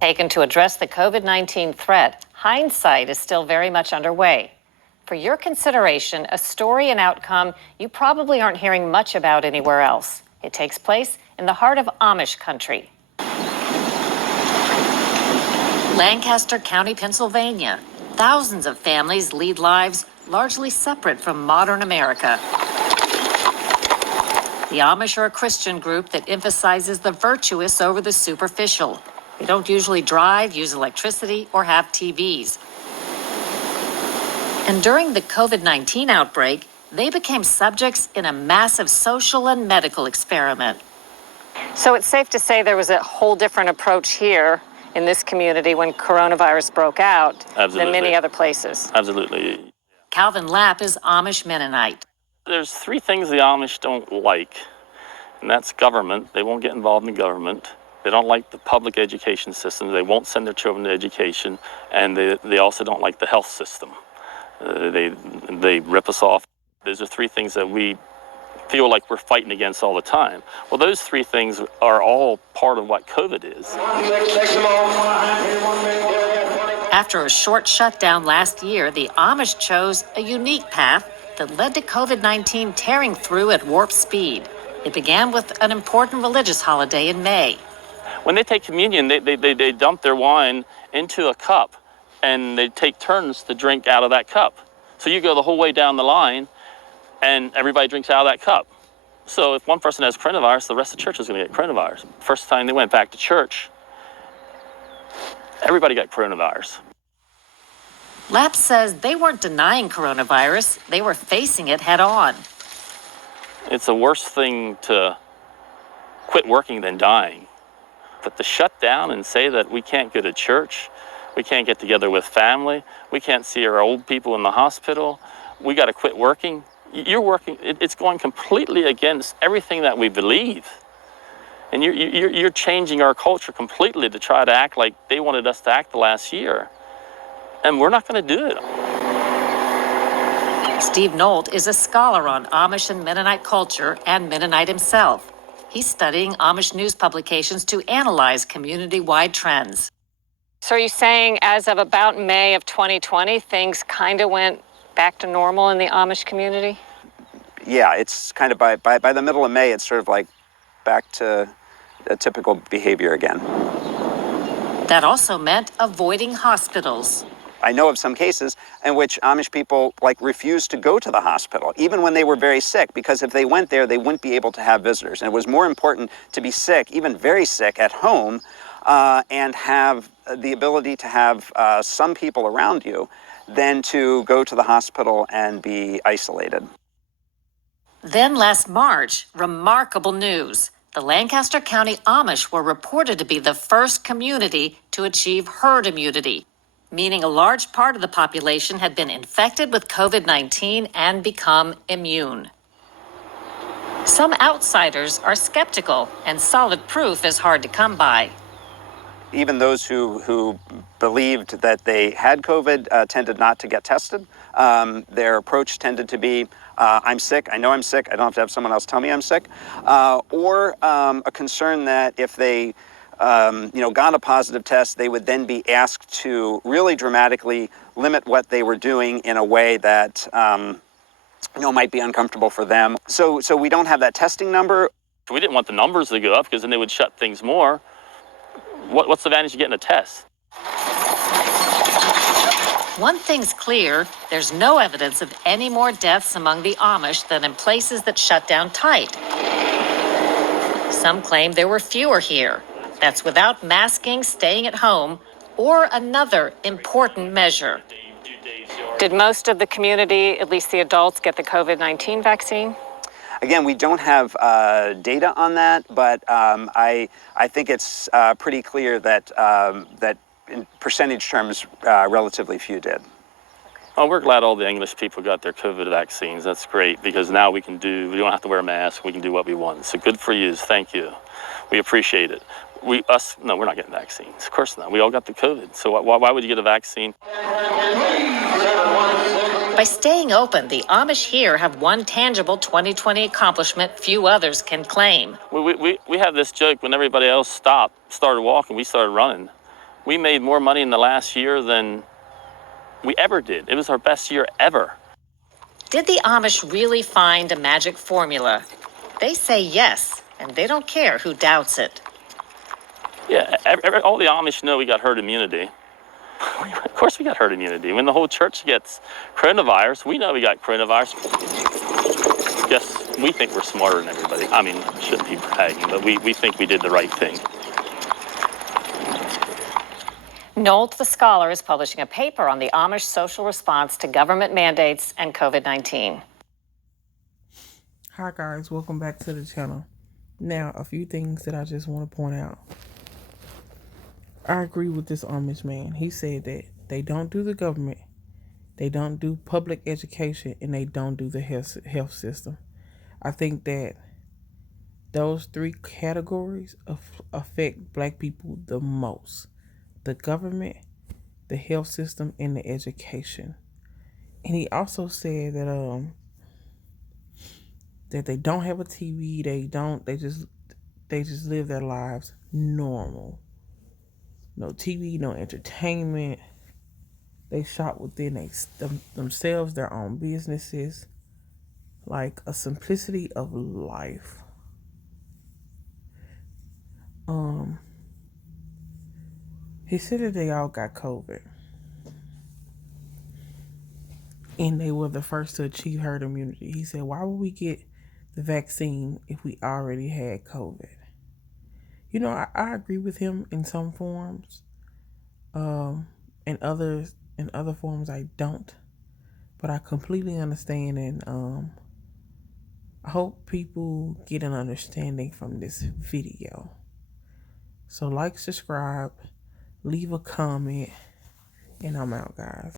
Taken to address the COVID-19 threat, hindsight is still very much underway. For your consideration, a story and outcome you probably aren't hearing much about anywhere else. It takes place in the heart of Amish country. Lancaster County, Pennsylvania. Thousands of families lead lives largely separate from modern America. The Amish are a Christian group that emphasizes the virtuous over the superficial. They don't usually drive, use electricity, or have TVs. And during the COVID-19 outbreak, they became subjects in a massive social and medical experiment. So it's safe to say there was a whole different approach here in this community when coronavirus broke out than many other places. Absolutely. Calvin Lapp is Amish Mennonite. There's three things the Amish don't like, and that's government. They won't get involved in government. They don't like the public education system. They won't send their children to education, and they also don't like the health system. They rip us off. Those are three things that we feel like we're fighting against all the time. Well, those three things are all part of what COVID is. After a short shutdown last year, the Amish chose a unique path that led to COVID-19 tearing through at warp speed. It began with an important religious holiday in May. When they take communion, they dump their wine into a cup, and they take turns to drink out of that cup. So you go the whole way down the line, and everybody drinks out of that cup. So if one person has coronavirus, the rest of the church is going to get coronavirus. First time they went back to church, everybody got coronavirus. Lapp says they weren't denying coronavirus, they were facing it head on. It's a worse thing to quit working than dying. But to shut down and say that we can't go to church, we can't get together with family, we can't see our old people in the hospital, we got to quit working. You're working, it's going completely against everything that we believe. And you're changing our culture completely to try to act like they wanted us to act the last year. And we're not going to do it. Steve Nolt is a scholar on Amish and Mennonite culture and Mennonite himself. He's studying Amish news publications to analyze community-wide trends. So are you saying as of about May of 2020, things kind of went back to normal in the Amish community? Yeah, it's kind of by the middle of May, it's sort of like back to a typical behavior again. That also meant avoiding hospitals. I know of some cases in which Amish people refused to go to the hospital, even when they were very sick, because if they went there, they wouldn't be able to have visitors. And it was more important to be sick, even very sick, at home, and have the ability to have some people around you than to go to the hospital and be isolated. Then last March, remarkable news. The Lancaster County Amish were reported to be the first community to achieve herd immunity, meaning a large part of the population had been infected with COVID-19 and become immune. Some outsiders are skeptical, and solid proof is hard to come by. Even those who believed that they had COVID tended not to get tested. Their approach tended to be, I'm sick, I know I'm sick, I don't have to have someone else tell me I'm sick, or a concern that if they got a positive test, they would then be asked to really dramatically limit what they were doing in a way that might be uncomfortable for them. So we don't have that testing number. We didn't want the numbers to go up because then they would shut things more. What's the advantage of getting a test? One thing's clear, there's no evidence of any more deaths among the Amish than in places that shut down tight. Some claim there were fewer here. That's without masking, staying at home, or another important measure. Did most of the community, at least the adults, get the COVID-19 vaccine? Again, we don't have data on that, but I think it's pretty clear that in percentage terms, relatively few did. Oh, we're glad all the English people got their COVID vaccines. That's great, because now we don't have to wear a mask. We can do what we want. So good for you. Thank you. We appreciate it. No, we're not getting vaccines. Of course not. We all got the COVID. So why would you get a vaccine? By staying open, the Amish here have one tangible 2020 accomplishment few others can claim. We have this joke: when everybody else started walking, we started running. We made more money in the last year than we ever did. It was our best year ever. Did the Amish really find a magic formula? They say yes, and they don't care who doubts it. Yeah, all the Amish know we got herd immunity. Of course we got herd immunity. When the whole church gets coronavirus, we know we got coronavirus. Yes, we think we're smarter than everybody. I mean, I shouldn't be bragging, but we think we did the right thing. Nolt, the scholar, is publishing a paper on the Amish social response to government mandates and COVID-19. Hi guys, welcome back to the channel. Now, a few things that I just want to point out. I agree with this Amish man. He said that they don't do the government, they don't do public education, and they don't do the health system. I think that those three categories affect black people the most. The government, the health system, and the education. And he also said that that they don't have a TV, they just live their lives normal. No TV, no entertainment. They shop within themselves, their own businesses. Like a simplicity of life. He said that they all got COVID. And they were the first to achieve herd immunity. He said, why would we get the vaccine if we already had COVID? You know, I agree with him in some forms. In other forms I don't. But I completely understand, and I hope people get an understanding from this video. So like, subscribe, leave a comment, and I'm out, guys.